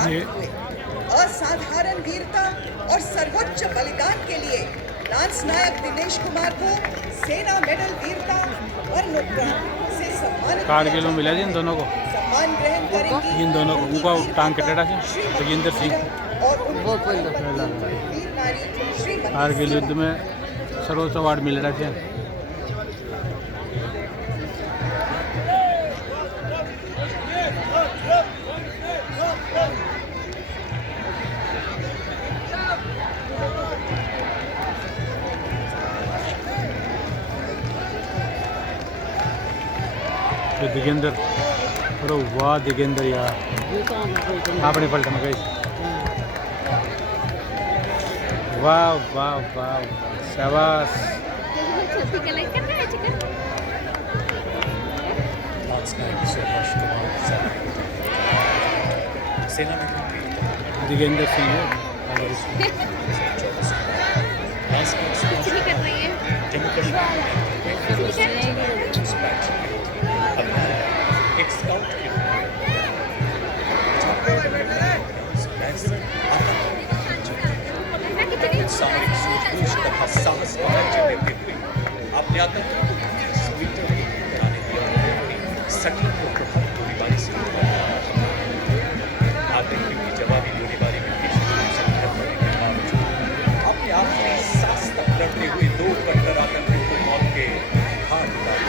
प्राप्त हुए। असाधारण वीरता और सर्वोच्च बलिदान के लिए लांस नायक दिनेश कुमार को सेना मेडल वीरता मरणोपरांत से सम्मानित कारगिल में मिला जी इन दोनों को, सम्मान ग्रहण करेंगी इन दोनों को उनका टांग कटेड़ा से जोगिंदर सिंह कारगिल युद्ध में सर्वोच्च अवार्ड मिल रहे थे। तो दिगेंद्र, अरे वाह दिगेंद्र यार, आपने पलट में गई, वाह वाह वाह शाबाश। दिगेंद्र सिंह सामरिक सूझबूझ तथा साहस का परिचय देते हुए अपने आतंकियों को कराने दिया सटीक और प्रभावी गोलीबारी से आतंकियों की जवाबी गोलीबारी में संख्या बढ़ने के बावजूद अपने आखिरी सांस तक लड़ते हुए 2 कट्टर आतंकियों को मौत के घाट उतारे।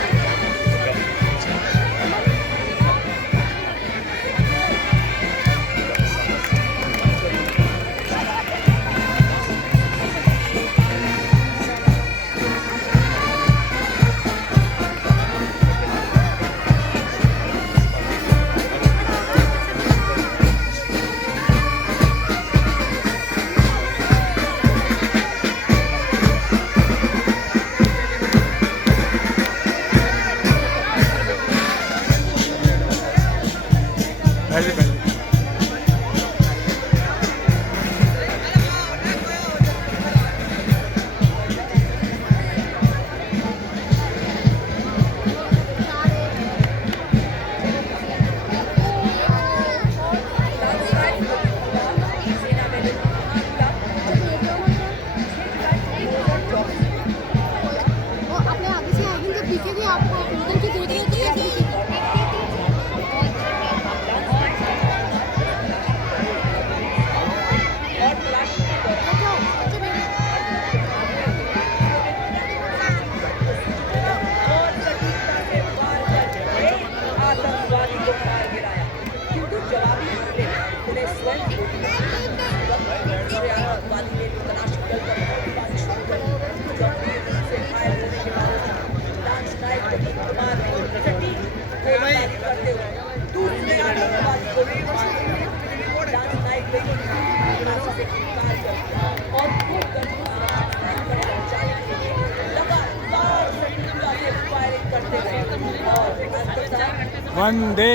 वंदे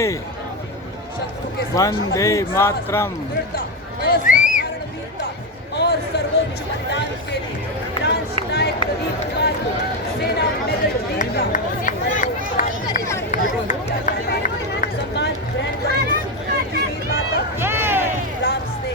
वंदे मातरम। असाधारण वीरता और सर्वोच्च बलिदान के लिए लांस नायक दिनेश कुमार को सेना मेडल वीरता सम्मान ग्रहण करेंगी वीर माता लांस ने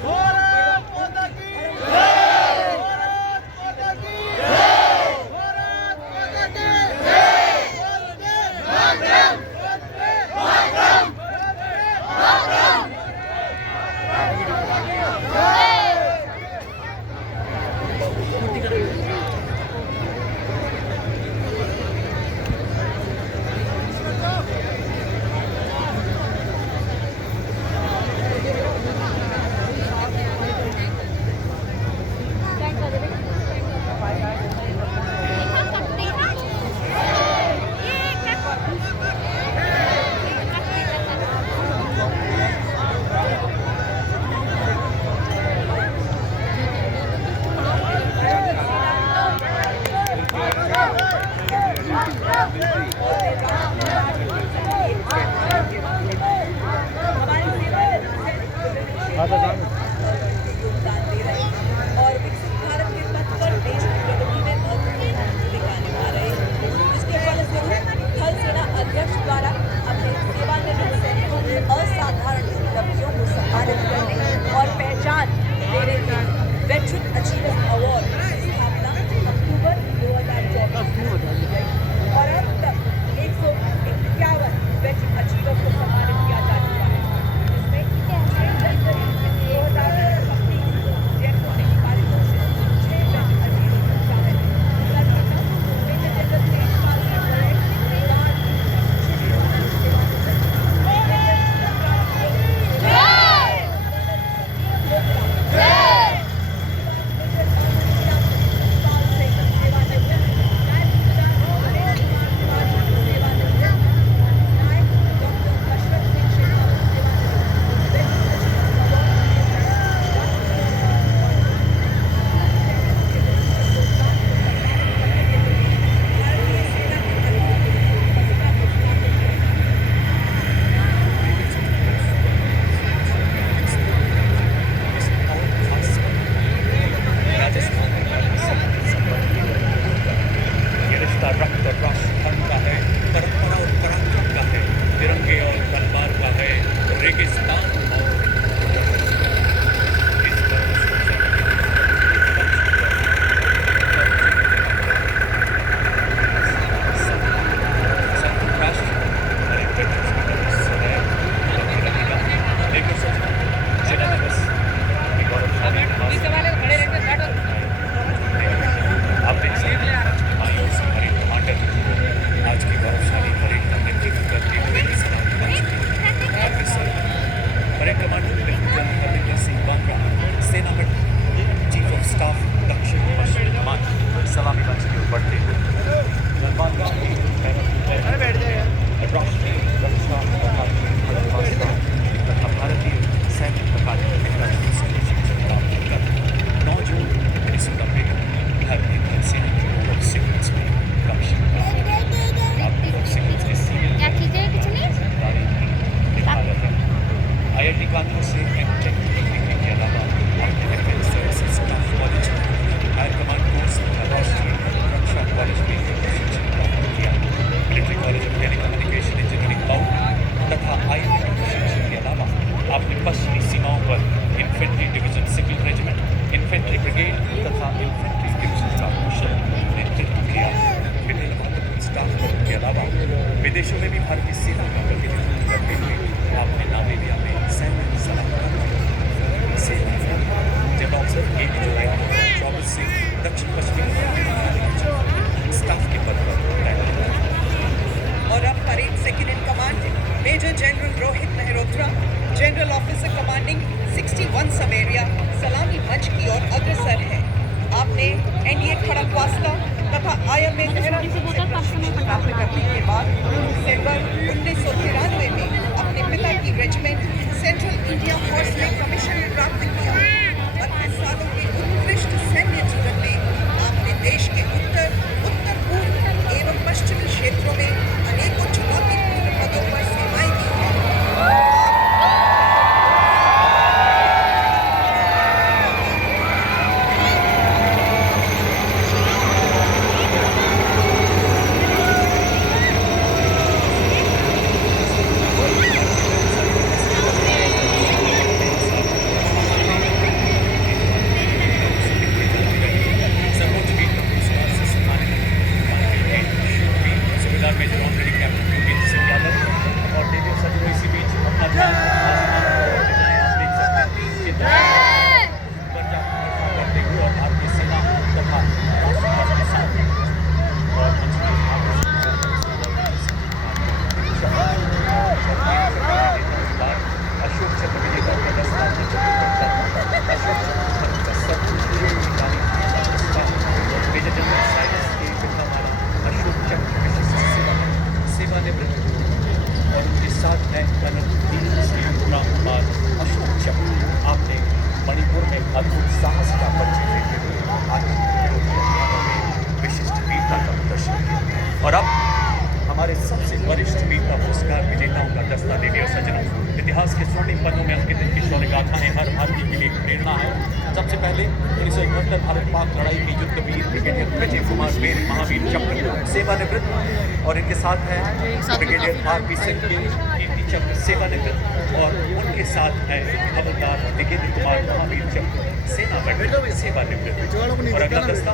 विदेशों में भी भारतीय सेना का प्रतिनिधित्व करते हुए आपने नावेलिया में सैन्य सलाहकार सेना जनरल ऑफिसर 1 जुलाई 2024 से दक्षिण पश्चिमी स्टाफ के पद पर तैनात हैं। और अब parade second in command major general Rohit Mehrotra, general officer commanding 61 sub area, सलामी मंच की ओर अग्रसर है। आपने एनडीए खड़गवासला तथा IMA देहरादून से प्रशिक्षण प्राप्त करने के बाद दिसंबर 1993 में अपने पिता की रेजिमेंट सेंट्रल इंडिया फोर्स में कमीशन प्राप्त किया। 32 सालों के उत्कृष्ट सैन्य जीवन में आपने देश के उत्तर पूर्व एवं पश्चिमी क्षेत्रों में अनेकों चुनौतीपूर्ण पदों पर सेवाएं दी हैं। सर्वोच्च वीर पुरस्कार से सम्मानित माननीय सुबेदार major honorary captain Yogendra Singh Yadav और देवी सचिव इसी बीच अपना ध्यान आसमान की ओर ले जाएं। आप देख सकते हैं तीन चित्र पर करते हुए और भारतीय सेना तथा राष्ट्रध्वज के साथ और मंच में अशोक चक्र विजेता का दस्ता अशोक चक्र मेजर जनरल साइंस के बिरलामाला अशोक चक्र विशिष्ट सेवानिवृत्त और उनके साथ हैं कर्नल रामपाल अशोक चक्र। आपने मणिपुर में अद्भुत साहस का परिचय देते हुए विशिष्ट वीरता का प्रदर्शन किया और अब हमारे सबसे वरिष्ठ वीरता पुरस्कार विजेताओं का दस्ता देवी और सज्जनों, इतिहास के स्वर्णिम पन्नों में अंकित इनकी शौर्य गाथाएं हर भारतीय के लिए प्रेरणा है। सबसे पहले 1971 भारत पाक लड़ाई में युद्धवीर ब्रिगेडियर विजय कुमार वीर महावीर चक्र सेवानिवृत्त और इनके साथ हैं ब्रिगेडियर RP सिंह के कीर्ति चक्र सेवानिवृत्त और उनके साथ हैं हवलदार विजेंद्र कुमार महावीर चक्र सेना मेडल सेवानिवृत्त। और अगला दस्ता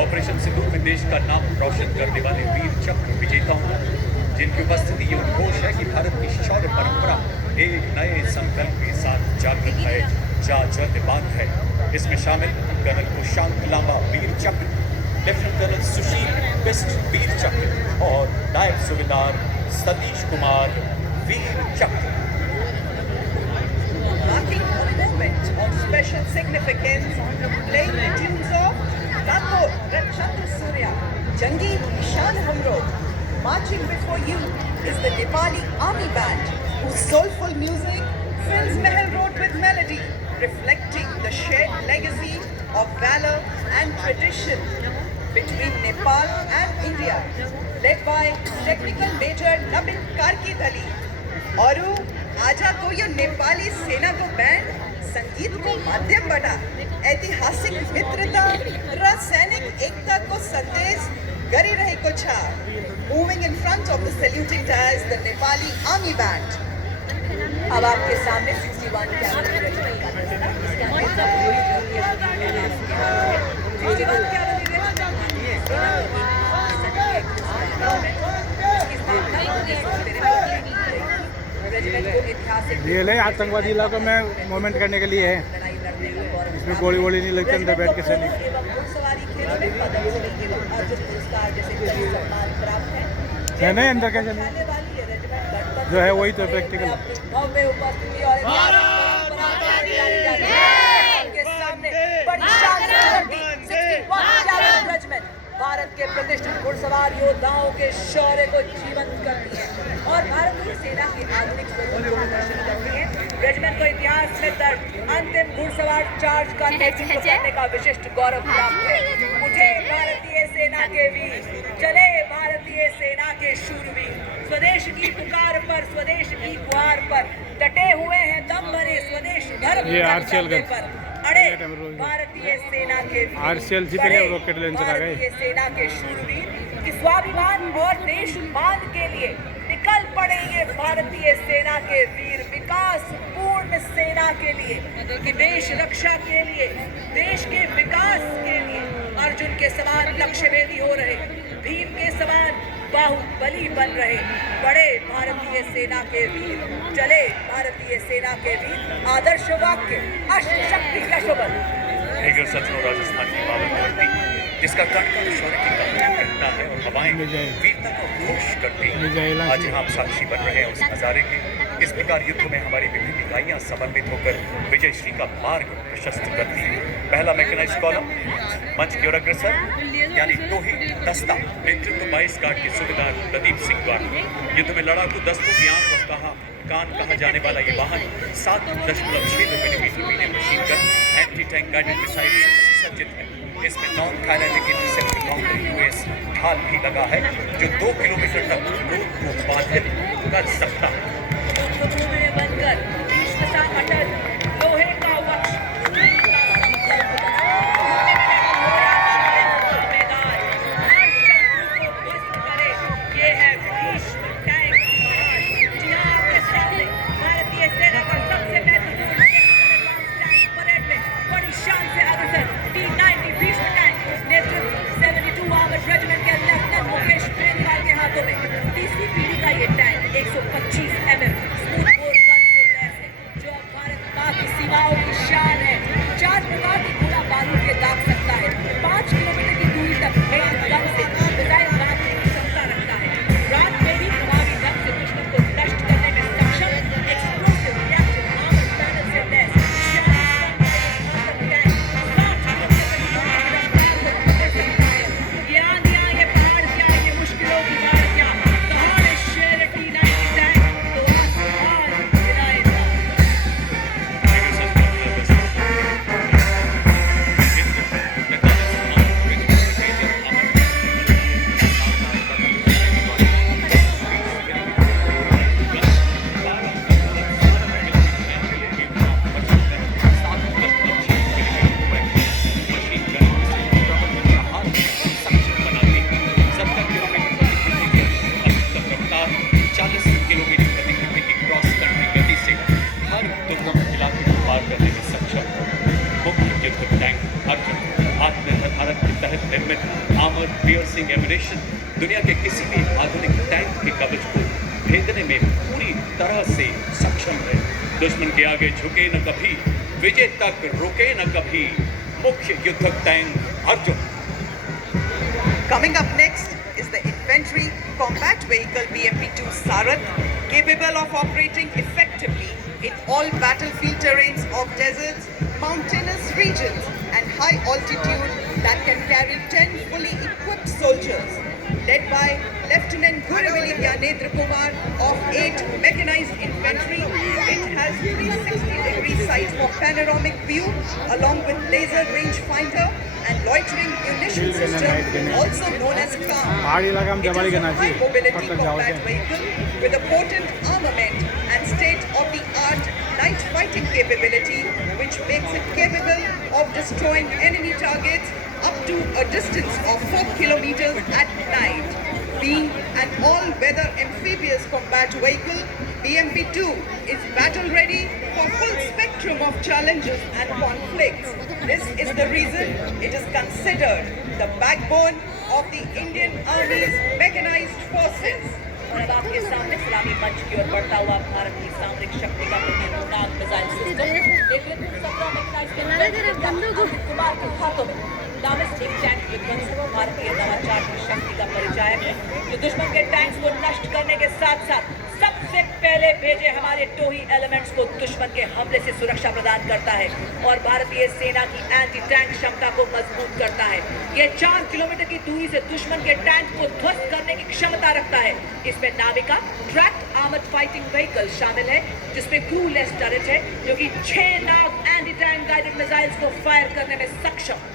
ऑपरेशन सिंदूर में देश का नाम रोशन करने वाले वीर चक्र विजेताओं का, जिनकी उपस्थिति ये उद्घोष है कि भारत की शौर्य परंपरा एक नए संकल्प के साथ जागृत है, जाज्वल्यमान है। इसमें शामिल कर्नल कुशांक लांबा वीर चक्र, लेफ्टिनेंट कर्नल सुशील बिस्ट वीर चक्र और नायब सूबेदार सतीश कुमार वीर चक्र। Marking a moment of special significance, playing the tunes of Tato Rachandra Surya, Jangi Nishan Hamro. Marching before you is the Nepali Army Band, whose soulful music fills Mahal Road with melody, reflecting the shared legacy of valor and tradition between Nepal and India, led by Technical Major Nabin Karkid Ali. और आजा को यो नेपाली सेना को band संगीत को माध्यम बना ऐतिहासिक मित्रता र सैनिक एकता को संदेश गरी रहे को छा। Moving in front of the saluting dais the Nepali army band. अब आपके सामने 61 कैवलरी रेजिमेंट का दस्ता, इसके अंदर 61 कैवलरी ये ले आतंकवादी इलाकों में मूवमेंट करने के लिए है, इसमें गोली वोली नहीं लगती अंदर बैठ के सैनिक। है नहीं अंदर कैसे नहीं, जो है वही तो प्रैक्टिकल। भारत के प्रतिष्ठित घुड़सवार योद्धाओं के शौर्य को जीवंत करती है और भारतीय सेना के आधुनिक स्वरूप को प्रदर्शित करती है। रेजिमेंट को इतिहास में दर्ज अंतिम घुड़सवार चार्ज का नेतृत्व करने का विशिष्ट गौरव प्राप्त है। उठे भारतीय सेना के वीर, चले भारतीय सेना के शूरवीर, स्वदेश की पुकार पर, स्वदेश की गुहार पर डटे हुए हैं दम भरे स्वदेश धर्म पर अड़े भारतीय सेना के आरसीएल जीतेंगे, रॉकेट लॉन्चर आ गए। भारतीय सेना के शूरवीर की स्वाभिमान और देश मान के लिए निकल पड़ेंगे भारतीय सेना के वीर, विकास पूर्ण सेना के लिए, कि देश रक्षा के लिए, देश के विकास के लिए अर्जुन के समान लक्ष्य भेदी हो रहे, भीम के समान बाहुबली बन रहे बड़े भारतीय सेना के वीर, चले भारतीय सेना के वीर, आदर्श वाक्य अष्ट शक्ति यशोबल। हेगर सचनो राजस्थान की पावन धरती जिसका कण कण शौर्य की कहानी कहता है और हवाएं वीरता को घोष करती हैं। आज हम साक्षी बन रहे हैं उस नजारे के। इस प्रकार युद्ध में हमारी विभिन्न इकाइयां समन्वित होकर विजय श्री का मार्ग प्रशस्त करती है। पहला मैकेनाइज्ड कॉलम मंच की ओर अग्रसर यानी टोही दस्ता, नेतृत्व 22 गार्ड के सूबेदार प्रदीप सिंह द्वारा। युद्ध में लड़ाकू दस्तों की आंख और कान कहा जाने वाला ये वाहन 7.62 millimetre medium machine gun anti tank guided missile से सुसज्जित है। इसमें non kinetic interceptor counter US ढाल भी लगा है जो 2 किलोमीटर तक रोड को बाधित कर सकता है। बनकर भीष्म सा अटल लोहे का वक्ष तीसरी पीढ़ी का ये tank 125 mm smooth bore gun से लैस है जो अब भारत माँ की सीमाओं की शान है। 4 प्रकार की गोला बारूद के दाग सकता है। 5 किलोमीटर की दूरी तक मेन गन से मिसाइल दागने की क्षमता रखता है। रात में भी प्रभावी ढंग से दुश्मन को नष्ट करने में सक्षम एक्सप्लोसिव रिएक्टिव आर्मर पैनल से लैस पियर्सिंग एमिनेशन दुनिया के किसी भी आधुनिक टैंक के कवच को भेदने में पूरी तरह से सक्षम है। दुश्मन के आगे झुके न कभी, विजय तक रुके न कभी। मुख्य युद्धक tank Arjun. Coming up next is the infantry combat vehicle BMP-2 Sarath, capable of operating effectively in all battlefield terrains of deserts, mountainous regions and high altitude that can carry 10 fully equipped soldiers. Led by Lieutenant Guravili Gyanendra Kumar of 8 Mechanized Infantry, it has 360-degree sight for panoramic view along with laser rangefinder and loitering munition system, also known as CAM. It is a high-mobility combat vehicle with a potent armament and state-of-the-art night fighting capability, which makes it capable of destroying enemy targets up to a distance of 4 kilometers at night. Being an all-weather amphibious combat vehicle, BMP-2 is battle-ready for full spectrum of challenges and conflicts. This is the reason it is considered the backbone of the Indian Army's mechanized forces. और आपके सामने सलामी मंच की ओर बढ़ता हुआ भारत की सामरिक शक्ति का प्रतिरोधक मिसाइल सिस्टम 17 मैकेनाइज्ड कुमार के हाथों में नामित एक टैंक विध्वंसक भारतीय नवाचार की शक्ति का परिचायक है जो दुश्मन के टैंक्स को नष्ट करने के साथ साथ सबसे पहले भेजे हमारे टोही एलिमेंट्स को दुश्मन के हमले से सुरक्षा प्रदान करता है और भारतीय सेना की एंटी टैंक क्षमता को मजबूत करता है। ये 4 किलोमीटर की दूरी से दुश्मन के टैंक को ध्वस्त करने की क्षमता रखता है। इसमें Navika tracked armoured fighting vehicle शामिल है जिसमें क्रूलेस टर्रेट है जो कि 6 नाग एंटी टैंक गाइडेड मिसाइल्स को फायर करने में सक्षम।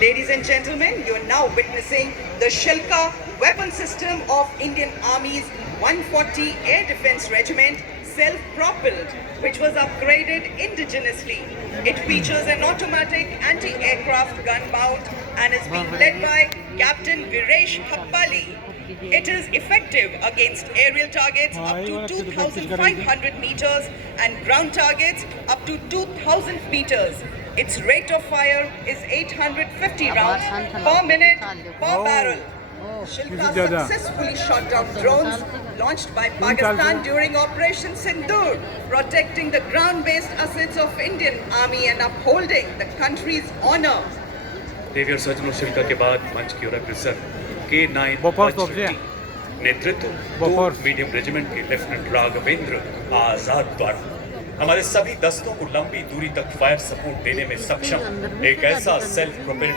Ladies and gentlemen, you are now witnessing the Shilka weapon system of Indian Army's 140 Air Defense Regiment, self-propelled, which was upgraded indigenously. It features an automatic anti-aircraft gun mount and is being led by Captain Viresh Happali. It is effective against aerial targets up to 2,500 meters and ground targets up to 2,000 meters. Its rate of fire is 850 rounds per minute per barrel. Shilka ज़्यादा। successfully shot down drones launched by Pakistan during Operation Sindoor, protecting the ground-based assets of Indian Army and upholding the country's honor. देवी और सज्जनों, शिल्का के बाद मंच की ओर अग्रसर K9 Bofors वज्र तोप से। टी नेतृत्व Bofors। मीडियम रेजिमेंट के लेफ्टिनेंट राघवेंद्र आजाद द्वारा हमारे सभी दस्तों को लंबी दूरी तक फायर सपोर्ट देने में सक्षम एक ऐसा सेल्फ प्रोपेल्ड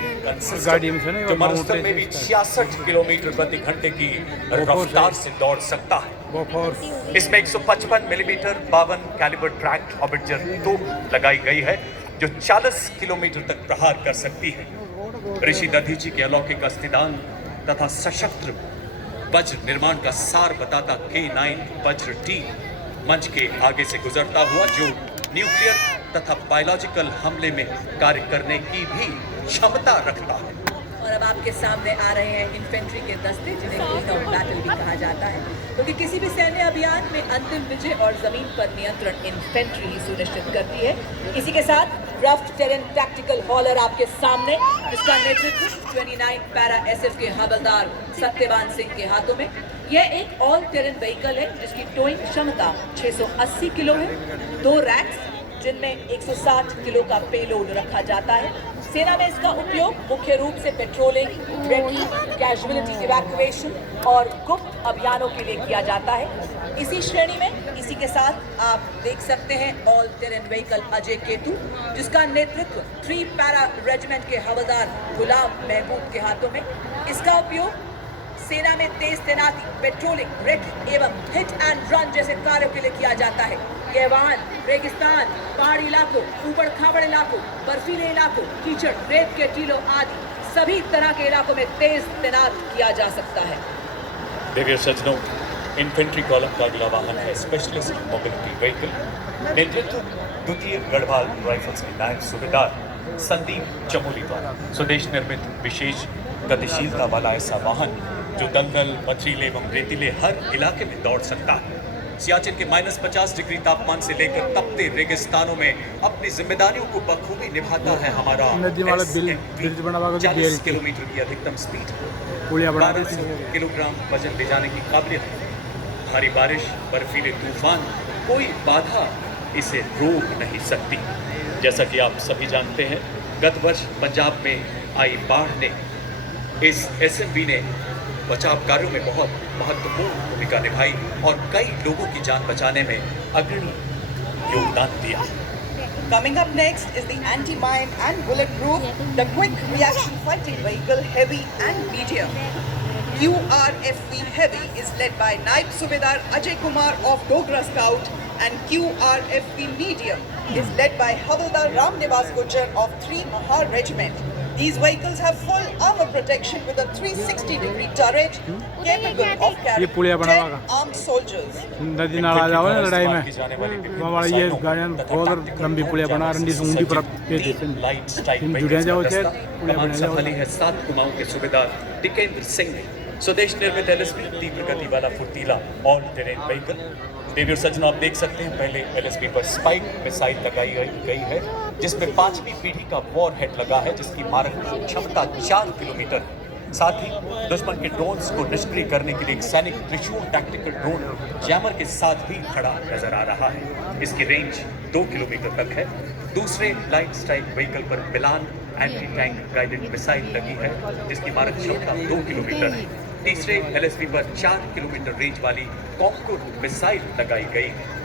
गाड़ी में से ना, जो माउंट मरुस्थल में भी रेजिस्टेंस 66 किलोमीटर प्रति घंटे की रफ्तार से दौड़ सकता है। बोफोर्स इसमें 155 मिलीमीटर 52 कैलिबर ट्रैक्ट ऑर्बिटर तोप लगाई गई है जो 40 किलोमीटर तक प्रहार कर सकती है। ऋषि दधीची के अलौकिक अस्थिदान तथा सशस्त्र वज्र निर्माण का सार बताता K9 वज्र टी मंच के आगे से गुजरता हुआ जो न्यूक्लियर तथा बायोलॉजिकल हमले में कार्य करने की भी क्षमता रखता है। और अब आपके सामने आ रहे हैं इन्फेंट्री के दस्ते, जिन्हें क्वीन ऑफ बैटल भी कहा जाता है, क्योंकि किसी भी सैन्य अभियान में अंतिम विजय और जमीन पर नियंत्रण इन्फेंट्री ही सुनिश्चित करती है। इसी के साथ रफ्ट टेरेन टैक्टिकल हॉलर आपके सामने, जिसका नेतृत्व 29 पैरा एसएफ के हवलदार सत्यवान सिंह के हाथों में। यह एक ऑल टेरेन व्हीकल है जिसकी टोइंग क्षमता 680 किलो है। 2 रैक्स जिनमें 160 किलो का पेलोड रखा जाता है। सेना में इसका उपयोग मुख्य रूप से पेट्रोलिंग, रेकी, कैजुअलिटी इवैक्यूएशन और गुप्त अभियानों के लिए किया जाता है। इसी श्रेणी में इसी के साथ आप देख सकते हैं all terrain vehicle Ajay Ketu, जिसका नेतृत्व 3 पैरा रेजिमेंट के हवलदार गुलाम महबूब के हाथों में। इसका उपयोग सेना में तेज तैनाती, पेट्रोलिंग, रेकी एवं हिट एंड रन जैसे कार्यों के लिए किया जाता है। यह वाहन रेगिस्तान, पहाड़ी इलाकों, ऊबड़ खाबड़ इलाकों, बर्फीले इलाकों, कीचड़, रेत के टीलों आदि सभी तरह के इलाकों में तेज तैनात किया जा सकता है। देवी और सज्जनों, इन्फेंट्री कॉलम का अगला वाहन है स्पेशलिस्ट मोबिलिटी व्हीकल, नेतृत्व द्वितीय गढ़वाल राइफल्स के नायब सूबेदार संदीप चमोली द्वारा। स्वदेश निर्मित विशेष गतिशीलता वाला ऐसा वाहन जो दलदल, पथरीले एवं रेतीले हर इलाके में दौड़ सकता है। सियाचिन के -50 डिग्री तापमान से लेकर तपते रेगिस्तानों में अपनी जिम्मेदारियों को बखूबी निभाता है हमारा नदी वाला बिल SMP। बनवा के 40 DLT किलोमीटर की अधिकतम स्पीड, पुलिया बना 1200 किलोग्राम वजन ले जाने की काबिलियत है। भारी बारिश, बर्फीले तूफान, कोई बाधा इसे रोक नहीं सकती। जैसा कि आप सभी जानते हैं, गत वर्ष पंजाब में आई बाढ़ ने इस SMV ने बचाव कार्यों में बहुत महत्वपूर्ण भूमिका निभाई और कई लोगों की जान बचाने में अग्रणी योगदान दिया। Coming up next is the anti-mine and bulletproof, the quick reaction fighting vehicle heavy and medium. QRFV Heavy is led by Naib Subedar Ajay Kumar of Dogra Scout, and QRFV Medium is led by Havaldar Ram Nivas Gujjar of 3 Mahar Regiment. These vehicles have full armor protection with a 360-degree turret capable of carrying 10 armed soldiers. नदी नाला जाओ ना लड़ाई में वहाँ वाला ये गाड़ियाँ बहुत लंबी पुलिया बना रही हैं, ऊंडी पर जुड़े जाओ चाहे पुलिया बना जाओ। संभाली है 7 कुमाऊं के सूबेदार टिकेंद्र सिंह ने। स्वदेश निर्मित LSB तीव्र गति वाला फुर्तीला ऑल टेरेन व्हीकल। देवी और सज्जनों, आप देख सकते हैं पहले LSB पर स्पाइक मिसाइल लगाई गई है जिसमें 5वीं पीढ़ी का वॉर हेड लगा है जिसकी मारक क्षमता 4 किलोमीटर। साथ ही दुश्मन के ड्रोन्स को निष्क्रिय करने के लिए एक सैनिक त्रिशूल टैक्टिकल ड्रोन जैमर के साथ भी खड़ा नजर आ रहा है। इसकी रेंज 2 किलोमीटर तक है। दूसरे लाइट स्ट्राइक व्हीकल पर मिलान एंटी टैंक गाइडेड मिसाइल लगी है जिसकी मारक क्षमता 2 किलोमीटर है। तीसरे LSB पर 4 किलोमीटर रेंज वाली कॉन्कोर मिसाइल लगाई गई है।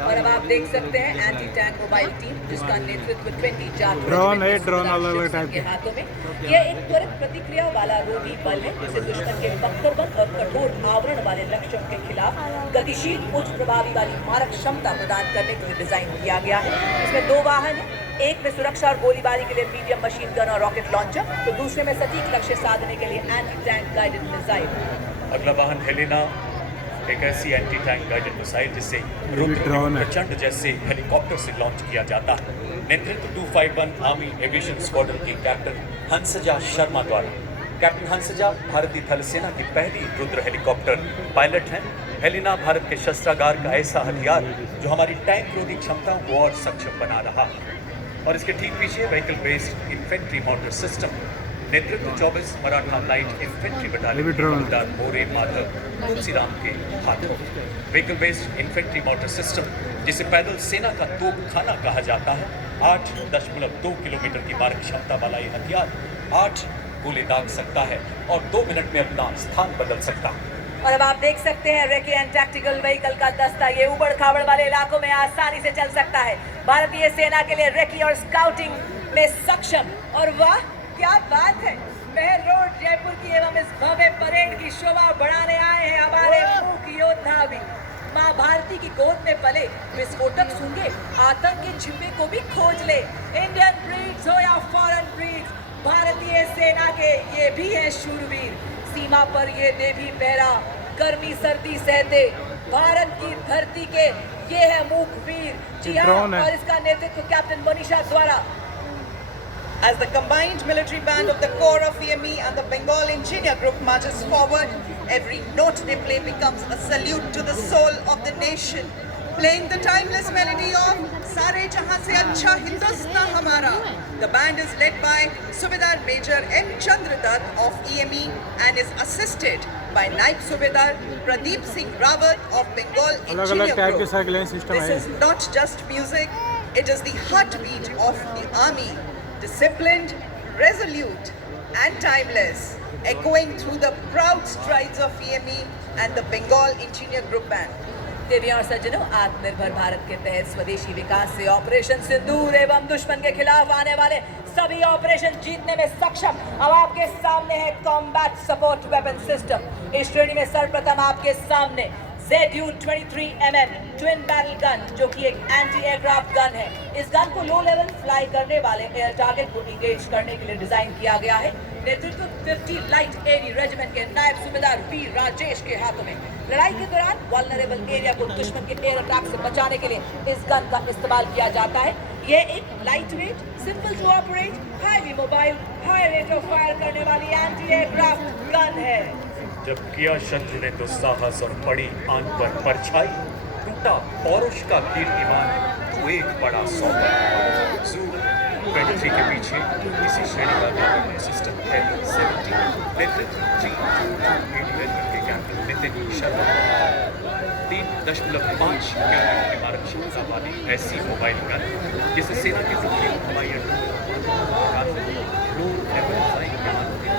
और अब आप देख सकते हैं एंटी टैंक मोबाइल टीम, जिसका नेतृत्व 20 जाट ड्रोन है, ड्रोन अलग-अलग टाइप के हाथों में। यह एक त्वरित प्रतिक्रिया वाला रोधी बल है जिसे दुश्मन के बख्तरबंद और कठोर आवरण वाले लक्ष्यों के खिलाफ गतिशील, उच्च प्रभावी वाली मारक क्षमता प्रदान करने के लिए डिजाइन किया गया है। इसमें 2 वाहन है, एक में सुरक्षा और गोलीबारी के लिए मीडियम मशीन गन और रॉकेट लॉन्चर, तो दूसरे में सटीक लक्ष्य साधने के लिए एंटी टैंक गाइडेड मिसाइल। अगला वाहन हेलेना, एक ऐसी एंटी टैंक गाइडेड मिसाइल जिसे रुद्र प्रचंड जैसे हेलीकॉप्टर से लॉन्च किया जाता है। नेतृत्व 251 आर्मी एविएशन स्क्वाड्रन की कैप्टन हंसजा शर्मा द्वारा। कैप्टन हंसजा भारतीय थल सेना की पहली रुद्र हेलीकॉप्टर पायलट हैं। हेलेना भारत के शस्त्रागार का ऐसा हथियार जो हमारी टैंक रोधी क्षमताओं को और सक्षम बना रहा है। और इसके ठीक पीछे vehicle based infantry motor system नेतृत्व 24 मराठा लाइट इन्फेंट्री बटालियन मोरे माधव तुलसीराम के हाथों। Vehicle based infantry motor system, जिसे पैदल सेना का तोपखाना कहा जाता है, 8.2 किलोमीटर की मारक क्षमता वाला ये हथियार 8 गोले दाग सकता है और 2 मिनट में अपना स्थान बदल सकता है। और अब आप देख सकते हैं रेकी एंड टैक्टिकल व्हीकल का दस्ता ये उबड़ खाबड़ वाले इलाकों में आसानी से चल सकता है। भारतीय सेना के लिए रेकी और स्काउटिंग में सक्षम। और वाह क्या बात है, महल रोड जयपुर की एवं इस भव्य परेड की शोभा बढ़ाने आए हैं हमारे मूक योद्धा भी। माँ भारती की गोद में पले विस्फोटक सूंघे आतंक के छिपे को भी खोज ले। इंडियन ब्रीड्स हो या फॉरेन ब्रीड्स, भारतीय सेना के ये भी है शूरवीर। सीमा पर ये नेवी पहरा गर्मी सर्दी सहते भारत की धरती के ये है मूक वीर। जी हाँ, और इसका नेतृत्व कैप्टन मनीषा द्वारा। As the combined military band of the Corps of EME and the Bengal Engineer Group marches forward, every note they play becomes a salute to the soul of the nation. Playing the timeless melody of Sare Jahan Se Achha Hindustan Hamara. The band is led by Subedar Major M. Chandradutt of EME and is assisted by Naik Subedar Pradeep Singh Rawat of Bengal Engineer Group. This is not just music, it is the heartbeat of the army. Disciplined, resolute and timeless, echoing through the proud strides of EME and the Bengal Engineer Group Band. देवियों और सज्जनों, आत्मनिर्भर भारत के तहत स्वदेशी विकास से operation सिंदूर एवं दुश्मन के खिलाफ आने वाले सभी ऑपरेशन जीतने में सक्षम। अब आपके सामने है कॉम्बैट सपोर्ट वेपन सिस्टम। इस श्रेणी में सर्वप्रथम आपके सामने ZU-23mm ट्विन बैरल गन, जो कि एक एंटी एयरक्राफ्ट गन है। इस गन को लो लेवल फ्लाई करने वाले एयर टारगेट को इंगेज करने के लिए डिजाइन किया गया है। नेतृत्व 50 लाइट एवी रेजिमेंट के नायब सूबेदार वी राजेश के हाथों में। लड़ाई के दौरान वल्नरेबल एरिया को दुश्मन के एयर अटैक से बचाने के लिए इस गन का इस्तेमाल किया जाता है। ये एक lightweight, simple to operate, highly mobile, high rate of fire करने वाली एंटी एयरक्राफ्ट गन है। जब किया शत्रु ने दुस्साहस और पड़ी आंख पर परछाई, टूटा पौरुष का कीर्तिमान, तो एक बड़ा सौदा। ZU-23 के पीछे इसी श्रेणी का गाड़ी सिस्टम L-70, नेतृत्व के कैप्टन नितिन शर्मा। 3.5 किलोमीटर की मारक क्षमता वाली ऐसी मोबाइल गन, जिसे सेना के टुकड़े हवाई अड्डों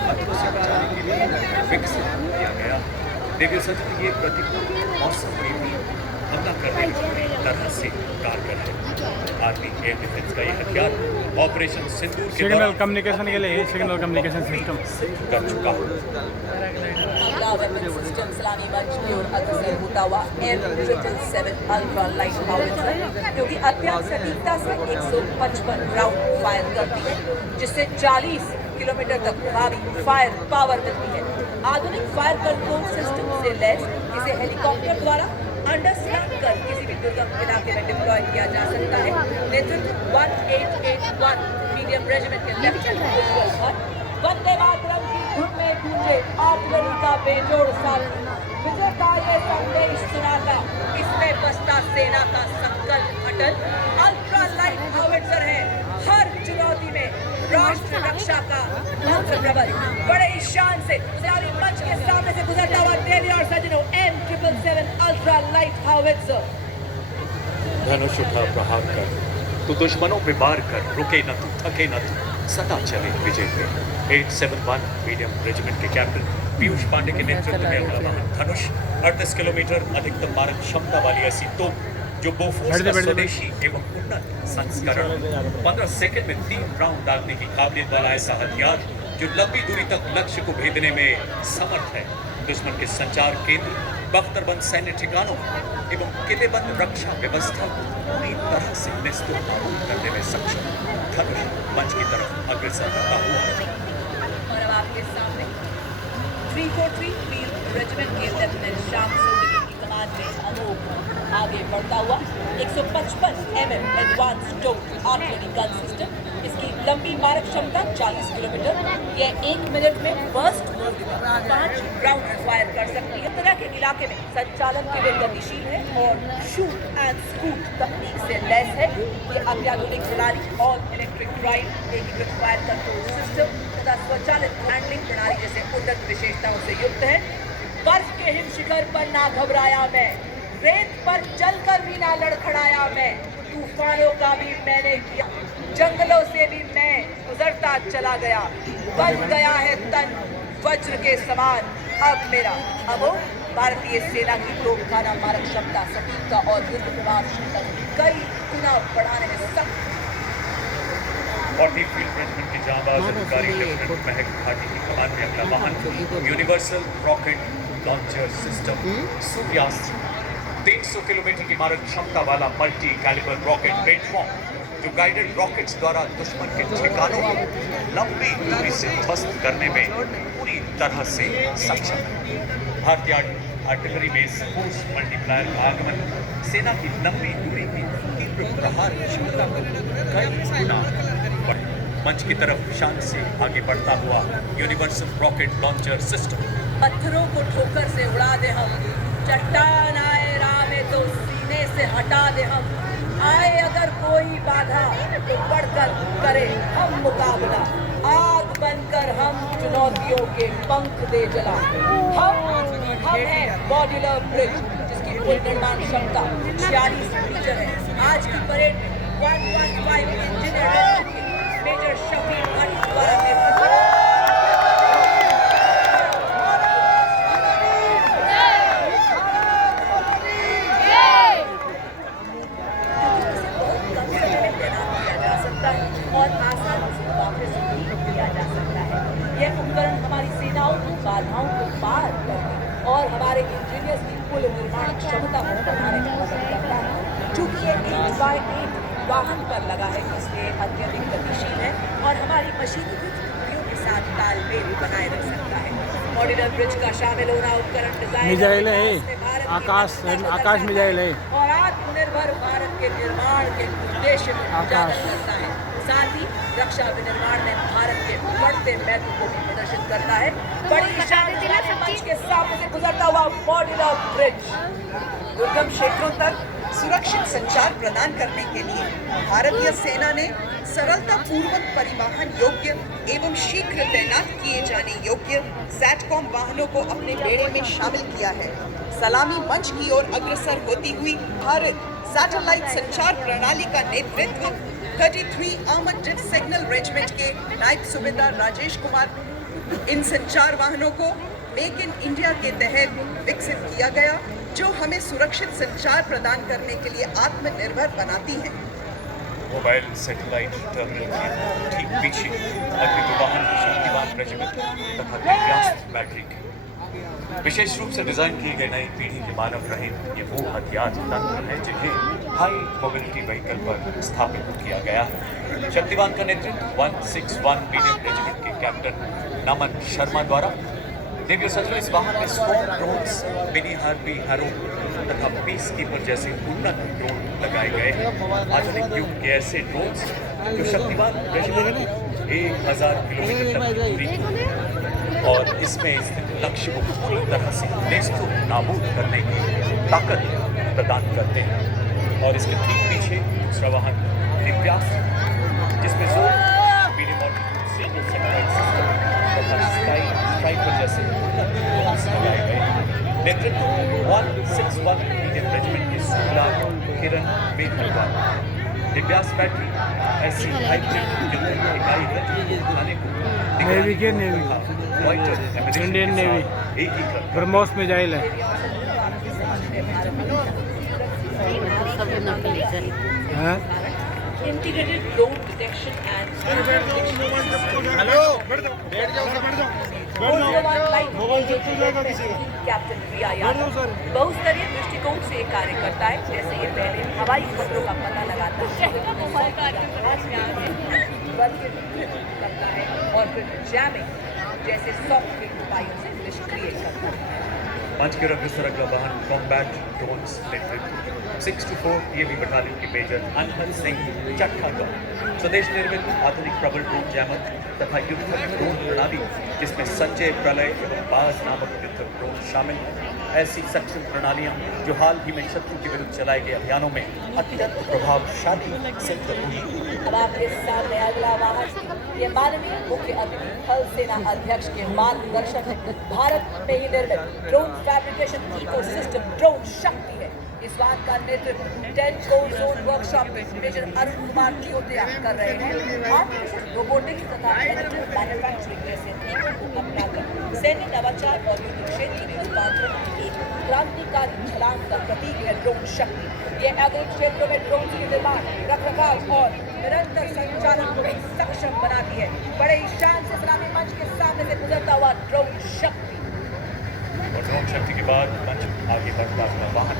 हाथों से बचाने के लिए विकसित किया गया। देखिए सच ये प्रतिकूल मौसम में भी हमला करने में पूरी तरह से कारगर है। आर्मी एयर डिफेंस का ये हथियार ऑपरेशन सिंदूर के सिग्नल कम्युनिकेशन के लिए सिग्नल कम्युनिकेशन सिस्टम कर चुका है। अगला वेपन सिस्टम सलामी मंच की ओर अग्रसर होता हुआ M777 अल्ट्रा लाइट हाउवित्जर, जो कि अत्यंत सटीकता से 155 राउंड फायर करती है, जिससे 40 किलोमीटर तक प्रभावी फायर पावर मिलती है। आधुनिक फायर कंट्रोल सिस्टम से लैस इसे हेलीकॉप्टर द्वारा अंडरस्टैंड कर किसी भी दुर्गम इलाके में डिप्लॉय किया जा सकता है। नेतृत्व 1881 मीडियम रेजिमेंट के लेफ्टिनेंट वंदे मातरम की धुन में गूंजे आर्टिलरी का बेजोड़ साथ विजय का ये संदेश सुनाता, इसमें बसता सेना का संकल्प अटल। अल्ट्रा लाइट हाउवित्जर है हर चुनौती में राष्ट्र रक्षा का मंत्र प्रबल। बड़े शान से सलामी मंच के सामने से गुजरता हुआ देवी और सज्जनों M777 अल्ट्रा लाइट हाउवित्जर। धनुष उठा प्रहार कर, तो दुश्मनों पे वार कर, रुके न तू, थके न तू, सदा चले विजय पे। 871 मीडियम रेजिमेंट के कैप्टन पीयूष पांडे के नेतृत्व में अगला वाहन धनुष 38 किलोमीटर अधिकतम मारक क्षमता वाली ऐसी तोप, जो बोफोर्स का स्वदेशी एवं उन्नत संस्करण, 15 सेकंड में 3 राउंड दागने की काबिलियत वाला ऐसा हथियार, जो लंबी दूरी तक लक्ष्य को भेदने में समर्थ है। दुश्मन के संचार केंद्र, बख्तरबंद सैन्य ठिकानों एवं किलेबंद रक्षा व्यवस्था को पूरी तरह से नेस्तनाबूद करने में सक्षम। धनुष मंच की तरफ अग्रसर करता हुआ। और अब आपके सामने 343 फील्ड रेजिमेंट के लेफ्टिनेंट श्याम सोलगी की कमान में अमोघ आगे बढ़ता हुआ 155 mm एडवांस टोप आर्टिलरी गन सिस्टम। इसकी लंबी मारक क्षमता 40 किलोमीटर। यह 1 मिनट में बर्स्ट 5 राउंड फायर कर सकती है। तरह के इलाके में संचालन के लिए गतिशील है और शूट एंड स्कूट तकनीक से लैस है। ये अत्याधुनिक प्रणाली ऑल इलेक्ट्रिक ड्राइव एकीकृत फायर कंट्रोल सिस्टम तथा स्वचालित हैंडलिंग प्रणाली जैसे उन्नत विशेषताओं से युक्त है। बर्फ के हिम शिखर पर ना घबराया मैं, रेत पर चलकर भी ना लड़खड़ाया मैं, तूफानों का भी मैंने किया, जंगलों से भी मैं गुजरता चला गया, बन गया है तन वज्र के समान अब मेरा। अब भारतीय सेना की तोपखाना मारक क्षमता, सटीकता और युद्ध प्रभावशीलता कई गुना बढ़ाने में सक्षम। 40 फील्ड रेजिमेंट के जांबाज अधिकारी लेफ्टिनेंट महक भाटी की कमान में अगला वाहन universal rocket launcher system Suryastra 300 kilometre की मारक क्षमता वाला मल्टी कैलिबर रॉकेट प्लेटफॉर्म जो गाइडेड रॉकेट्स द्वारा दुश्मन के ठिकानों को लंबी दूरी से ध्वस्त करने में पूरी तरह से सक्षम है। भारतीय आर्टिलरी में फोर्स मल्टीप्लायर का आगमन सेना की लंबी दूरी की तीव्र प्रहार क्षमता को कई गुना बढ़ाया। मंच की तरफ शान से आगे बढ़ता हुआ यूनिवर्सल रॉकेट लॉन्चर सिस्टम। पत्थरों को ठोकर से उड़ा दे हम, चट्टान आए राह में तो सीने से हटा दे हम, आए अगर कोई बाधा तो बढ़कर करे हम मुकाबला, आग बनकर हम चुनौतियों के पंख दे जला। हम हैं मॉड्यूलर ब्रिज जिसकी कुल निर्माण क्षमता 46 मीटर है। आज की parade 115 engineer major Shafiq Bhatt द्वारा नेतृत्व और आसानी से वापस भी किया जा सकता है। यह उपकरण हमारी सेनाओं की बाधाओं को पार करने और हमारे इंजीनियर्स की कुल निर्माण क्षमता को बढ़ाने में मदद करता है। चूंकि ये 8x8 वाहन पर लगा है इसलिए अत्यधिक गतिशील है और हमारी मशीनरी टुकड़ियों के साथ तालमेल बनाए रख सकता है। मॉड्यूलर ब्रिज का शामिल होना उपकरण मिसाइल है, आकाश मिसाइल है और आत्मनिर्भर भारत के निर्माण के उद्देश्य को उजागर करता है। साथ ही रक्षा विनिर्माण में भारत के बढ़ते महत्व को भी प्रदर्शित करता है। बड़ी शान मंच के सामने से गुजरता हुआ मॉड्यूलर ब्रिज दुर्गम क्षेत्रों तक सुरक्षित संचार प्रदान करने के लिए भारतीय सेना ने सरलता पूर्वक परिवहन योग्य एवं शीघ्र तैनात किए जाने योग्य सैटकॉम वाहनों को अपने बेड़े में शामिल किया है। सलामी मंच की ओर अग्रसर होती हुई भारत सैटेलाइट संचार प्रणाली का नेतृत्व 33 आर्मर्ड सिग्नल रेजिमेंट के नायब सूबेदार राजेश कुमार। इन संचार वाहनों को मेक इन इंडिया के तहत विकसित किया गया जो हमें सुरक्षित संचार प्रदान करने के लिए आत्मनिर्भर बनाती है। मोबाइल सैटेलाइट टर्मिनल के ठीक पीछे अग्निवाहन शक्तिवान रेजिमेंट तथा दिव्यास्त्र बैटरी के विशेष रूप से डिजाइन किए गए नई पीढ़ी के मानव रहित ये वो हथियार तंत्र है जिन्हें हाई मोबिलिटी व्हीकल पर स्थापित किया गया है। शक्तिवान का नेतृत्व 161 मीडियम रेजिमेंट के कैप्टन नमन शर्मा द्वारा दिव्य सज्जो इस वाहन में storm drones, mini harpy harrow तथा पीस कीपर जैसे उन्नत ड्रोन लगाए गए हैं। आधुनिक युग के ऐसे ड्रोन्स जो शक्तिवान रेजिमेंट को 1000 किलोमीटर तक की दूरी और इसमें स्थित लक्ष्य को पूरी तरह से नेस्तु नाबूद करने की ताकत प्रदान करते हैं। और इसके ठीक पीछे दूसरा वाहन दिव्यास्त्र जिसमें सिंगल सेटेलाइट सिस्टम तथा स्ट्राइकर जैसे ड्रोन्स लगाए गए हैं। नेतृत्व 161 मीडियम रेजिमेंट के सूबेदार किरण बेखलवाल। दिव्यास्त्र बैटरी ऐसी हाइब्रिड युद्ध इकाई है जो थाने को नेवी के इंडियन नेवी ब्रह्मोस मिसाइल है। Integrated drone detection and captain Priya Yadav बहुस्तरीय दृष्टिकोण से कार्य करता है। जैसे ये पहले हवाई खतरों का पता लगाता है और फिर जैमिंग जैसे सॉफ्टवेयर उपायों से निष्क्रिय करता है। मंच के अग्रसर अगला वाहन कॉम्बैट ड्रोन्स नेतृत्व 64 पीएवी बटालियन के मेजर अनहद सिंह चट्ठा का स्वदेश निर्मित आधुनिक प्रबल ड्रोन जैमर तथा युद्धक ड्रोन प्रणाली जिसमें संजय, प्रलय एवं बाज नामक युद्धक ड्रोन शामिल हैं। ऐसी सक्षम प्रणालियां जो हाल ही में शत्रु के विरुद्ध चलाए गए अभियानों में अत्यंत प्रभावशाली सिद्ध हुई। अब आपके सामने अगला वाहन ये माननीय मुख्य अतिथि थल सेना अध्यक्ष के मार्गदर्शन में भारत में ही निर्मित ड्रोन फैब्रिकेशन इकोसिस्टम ड्रोन शक्ति है। इस वाहन का नेतृत्व 10 कोर जोन वर्कशॉप में मेजर अरुण कुमार थियोतिया कर रहे हैं। आर्टिफिशियल रोबोटिक्स तथा एडिटिव मैन्युफैक्चरिंग जैसे तकनीकों को अपनाकर सैन्य नवाचार और युद्ध क्षेत्र में रूपांतरण की एक क्रांतिकारी छलांग का प्रतीक है ड्रोन शक्ति। ये आधुनिक क्षेत्रों में ड्रोन के निर्माण, रखरखाव और निरंतर संचालन को भी सक्षम बनाती है। बड़े ही शान से सलामी मंच के सामने से गुजरता हुआ ड्रोन शक्ति। और ड्रोन शक्ति के बाद मंच आगे बढ़ता हुआ वाहन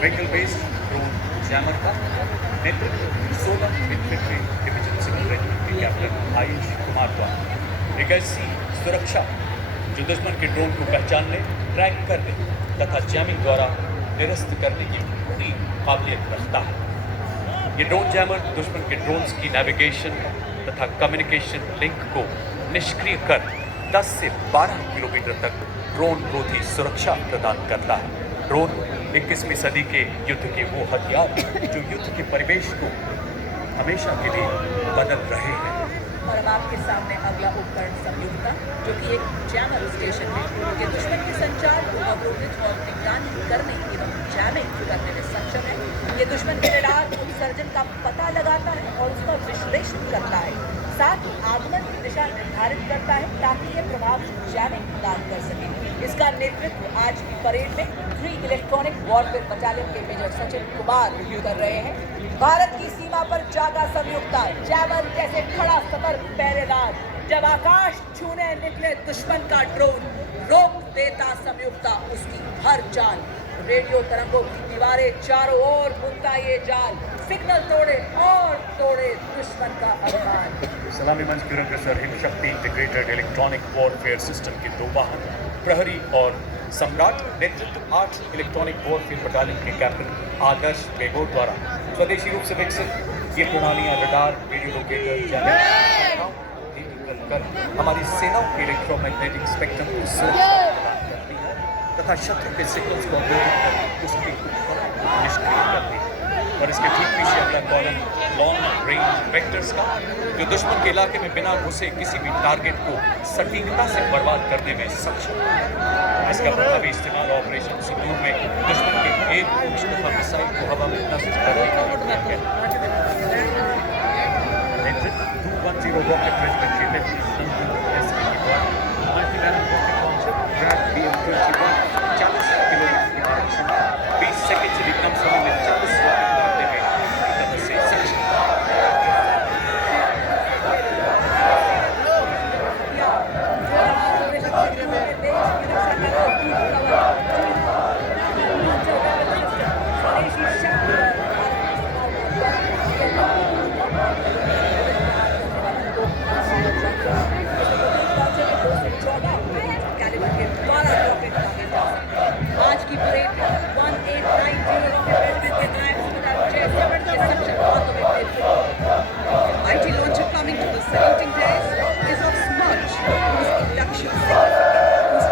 व्हीकल बेस्ड ड्रोन जैमर का नेतृत्व 16 इन्फेंट्री डिवीजन सिविल रेजिमेंट के कैप्टन आयुष कुमार द्वारा। एक ऐसी सुरक्षा जो दुश्मन के ड्रोन को पहचानने, ट्रैक करने तथा जैमिंग द्वारा निरस्त करने की पूरी काबिलियत रखता है। ये ड्रोन जैमर दुश्मन के ड्रोन्स की नेविगेशन तथा कम्युनिकेशन लिंक को निष्क्रिय कर 10 से 12 किलोमीटर तक ड्रोन रोधी सुरक्षा प्रदान करता है। ड्रोन 21वीं सदी के युद्ध के वो हथियार जो युद्ध के परिवेश को हमेशा के लिए बदल रहे हैं। और अब आपके सामने अगला उपकरण संयुक्ता जो कि एक जैमर स्टेशन है ये दुश्मन के संचार को अवरोधित और निगरानी करने एवं जैमिंग करने में सक्षम है। ये दुश्मन के रडार उत्सर्जन का पता लगाता है और उसका विश्लेषण करता है, साथ ही आगमन की दिशा निर्धारित करता है ताकि ये प्रभावी जैमिंग प्रदान कर सके। इसका नेतृत्व आज की परेड में 3 इलेक्ट्रॉनिक वॉरफेयर बटालियन के मेजर सचिन कुमार कर रहे हैं। भारत की सीमा पर जागा संयुक्ता जैमर जैसे खड़ा सतर्क पहरेदार जब आकाश छूने निकले दुश्मन का ड्रोन रोक देता संयुक्ता उसकी हर चाल। रेडियो तरंगों की दीवारें चारों ओर बुनता ये जाल, सिग्नल तोड़े और तोड़े दुश्मन का अरमान। सलामी मंच पर अग्रसर हिम शक्ति इंटीग्रेटेड इलेक्ट्रॉनिक वॉरफेयर सिस्टम के 2 वाहन प्रहरी और सम्राट नेतृत्व 8 इलेक्ट्रॉनिक वॉरफेयर बटालियन के कैप्टन आदर्श बेगोर द्वारा स्वदेशी रूप से विकसित ये प्रणालियां रडार, रेडियो लोकेटर, जैमिंग कर हमारी सेनाओं के इलेक्ट्रोमैग्नेटिक स्पेक्ट्रम को सुरक्षा प्रदान करती है तथा शत्रु के सिग्नल्स को अवरोधित कर उसके निष्क्रिय करती है। और इसके ठीक पीछे अगला कॉलम लॉन्ग रेंज वेक्टर्स का जो दुश्मन के इलाके में बिना घुसे किसी भी टारगेट को सटीकता से बर्बाद करने में सक्षम है। इसका प्रभावी इस्तेमाल ऑपरेशन सिंदूर में दुश्मन के एक मुश्तफा मिसाइल को हवा में नष्ट करने के लिए किया गया। 210 रॉकेट रेजिमेंट BM-21 20 सेकंड से भी कम समय में 40 रॉकेट बनाने में मदद से सक्षम है। आज की परेड में 1890 रॉकेट के तहत Mighty launcher coming to the saluting days is of Smudge, whose induction signal, whose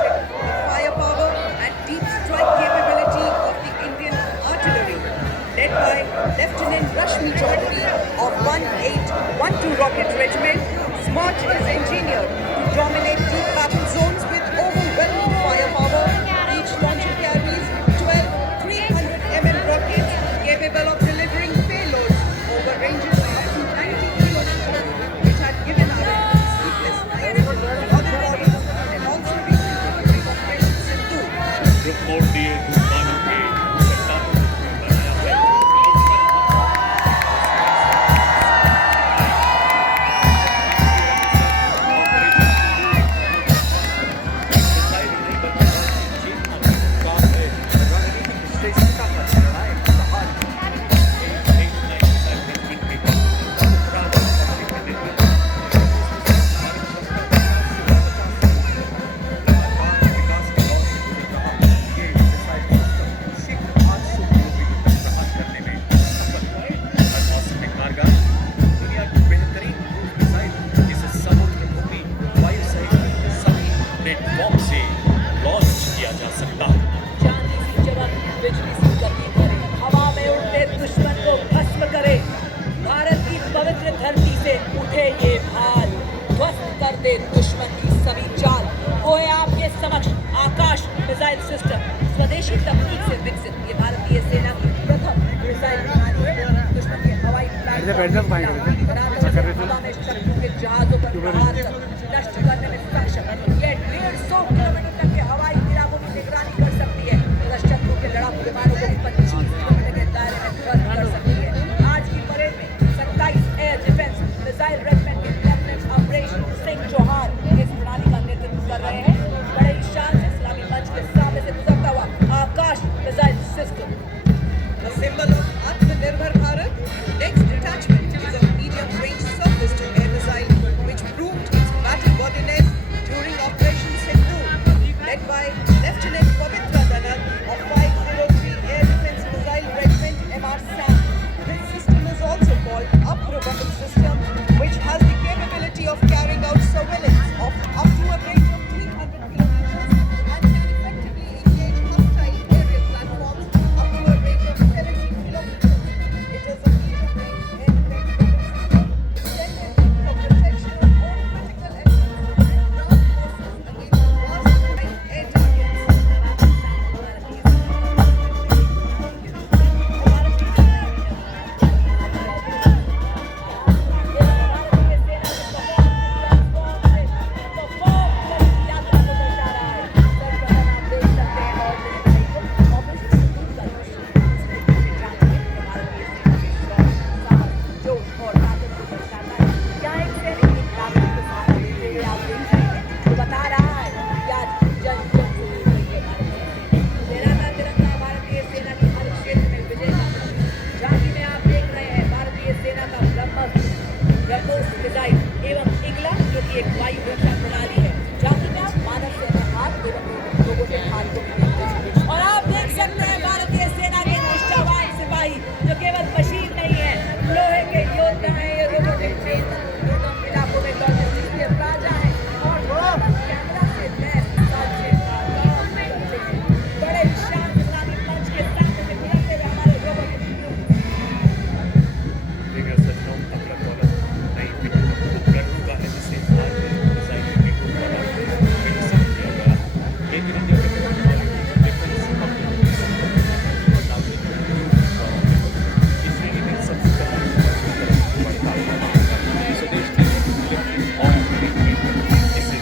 platform से लॉन्च किया जा सकता है। चांदी सी चमक, बिजली सी गति करे, हवा में उड़ते दुश्मन को भस्म करे। भारत की पवित्र धरती से उठे ये भाल, ध्वस्त कर दे दुश्मन की सभी चाल। वो है आपके समक्ष आकाश मिसाइल सिस्टम, स्वदेशी तकनीक से विकसित ये भारतीय सेना की प्रथम मिसाइल प्रणाली है। दुश्मन के हवाई प्लेटफॉर्म हवा में शत्रुओं के जहाजों पर प्रहार कर नष्ट करने में सक्षम। ये 150 किलोमीटर तक के हवाई इलाकों की निगरानी कर सकती है तथा शत्रु के लड़ाकू विमानों को 25 किलोमीटर के दायरे में ध्वस्त कर सकती है। आज की परेड में 27 एयर डिफेंस मिसाइल रेजिमेंट के लेफ्टिनेंट ऑपरेशन सिंह चौहान इस प्रणाली का नेतृत्व कर रहे हैं। बड़े ही शान से इस्लामी मंच के सामने से गुजरता हुआ Akash missile system. A symbol of Atmanirbhar Bharat, next detachment is a medium-range surface-to-air missile which proved its battle worthiness during Operation Sindoor, led by Lieutenant Pavitra Dhanal of 503 Air Defence Missile Regiment MR SAM. This system is also called Apra Weapon System, which has the capability of carrying out surveillance of up to a range of 300 kilometers and can effectively engage hostile aerial platforms up to a range of 70 kilometers. It is a medium-range air defense weapon system intended for protection of all critical elements and ground forces against vast air targets. BrahMos missile एवं इगला जो कि एक वायु रक्षा प्रणाली है। झांकी में आप मानव से हाथ एवं लोगों के हाथ को भी देखते हैं। और आप देख सकते हैं भारतीय सेना के निष्ठावान सिपाही जो केवल मशीन नहीं है, लोहे के योद्धा हैं। ये रोबोटिक ट्रेन दुर्गम इलाकों में लॉजिस्टिक्स के राजा हैं और कैमरा से लैस साजिश का काम करते हैं। बड़े शान इस्लामी मंच के सामने से गुजरते हुए हमारे रोबोटिक देखिए सज्जनों, अगला कॉलर नई उपकरणों का है जिसे हाल में डिजाइन करने को बड़ा विकसित किया गया है। ये इंडिया के डिफेंस और नागरिक इस श्रेणी में सबसे पहले बढ़ता है। स्वदेश के लिफ्ट और ट्रेनिंग इसे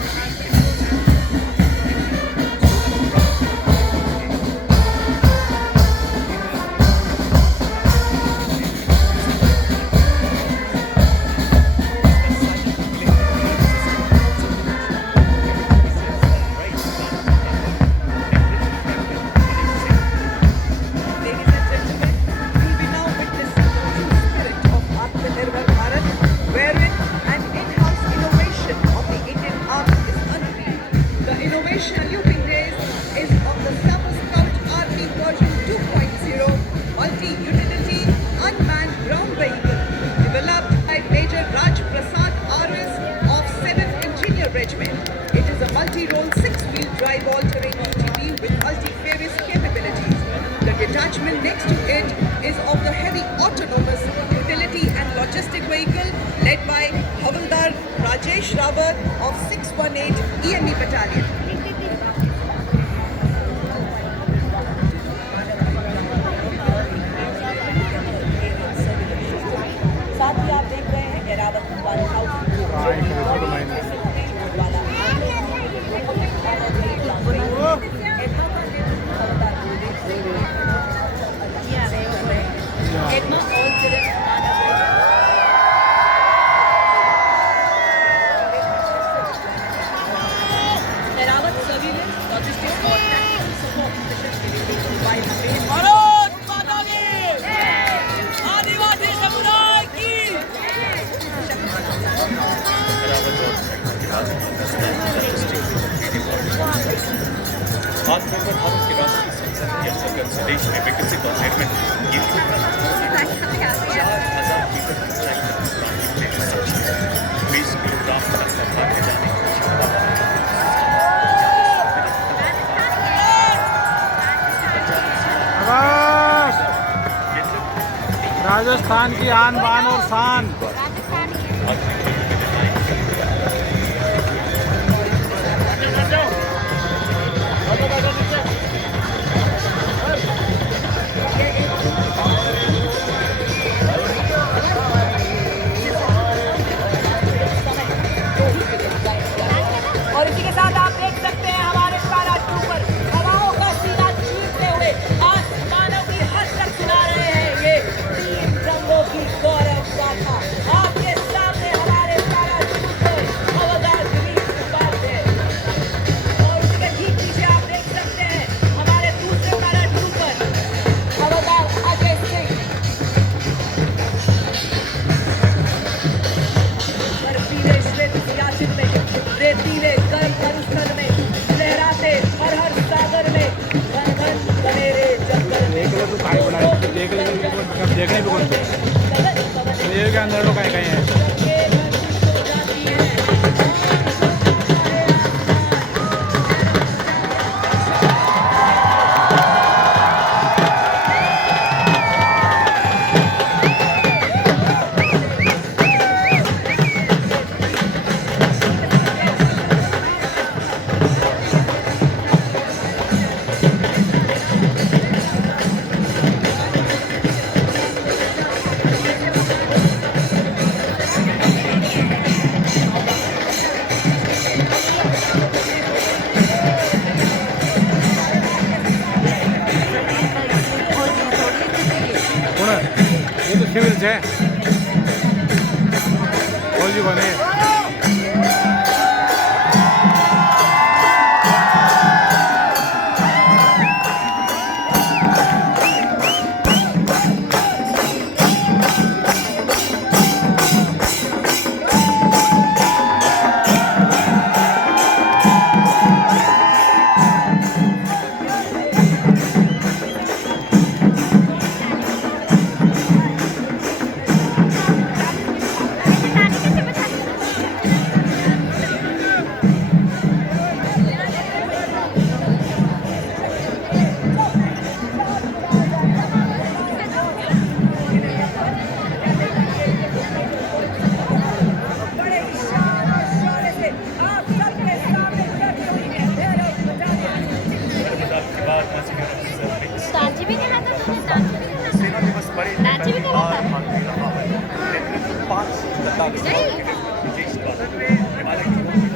Ladies and gentlemen, you will be now witnessing the true spirit of Atmanirbhar Bharat, wherein an in-house innovation of the Indian Army is unveiled. The innovation saluting race is of the Super Scout Army version 2.0 multi-utility unmanned ground vehicle developed by Major Raj Prasad RS of 7th Engineer Regiment. It is a multi-role 6-wheel drive all-terrain UTV with multi-various capabilities. The detachment next to it is of the heavy autonomous utility and logistic vehicle led by Havaldar Rajesh Rawat of 618 EME Battalion. साथ ही आप देख रहे हैं एरावत वाला एरावत सभी ने logistics और technical support mission के लिए भारत माता की आदिवासी समुदाय की आत्मनिर्भर भारत के राष्ट्रीय संसद के अंतर्गत स्वदेश में विकसित और निर्मित ये 4,000 मीटर ऊंचाई तक उड़ान भरने में सक्षम है। 20 किलोग्राम का सामान ले जाने की क्षमता वाला राजस्थान की आन बान और शान। और इसी के साथ आप देख सकते हैं हमारे पैराट्रूपर हवाओं का सीना चीरते हुए आसमानों की हद तक सुना रहे हैं ये 3 रंगों की गौरव गाथा। आपके सामने हमारे पैराट्रूपर हवादार दिलीप उपाध्याय और उसी के ठीक पीछे आप देख सकते हैं हमारे दूसरे पैराट्रूपर हवादार अजय सिंह। बर्फीले श्वेत सियाचिन में, रेतीले गर्म मरुस्थल में, लहराते हर हर सागर में, घन घन घनेरे जंगल में, देख ले तू काय बनाए, देख ले कब देखने भी कौन तो ये के अंदर लोग काय काय है। ये तो सिविल है फौजी बने। बड़े शान और शौर्य से आप सबके सामने करती हुई है भैरव बजाने नाची भी नहीं रहा था, सेना दिवस परेड में नाची भी पहली करा बार था। भाग ले रहा है। नेतृत्व 5 लद्दाख नहीं। विदेश का हिमालय की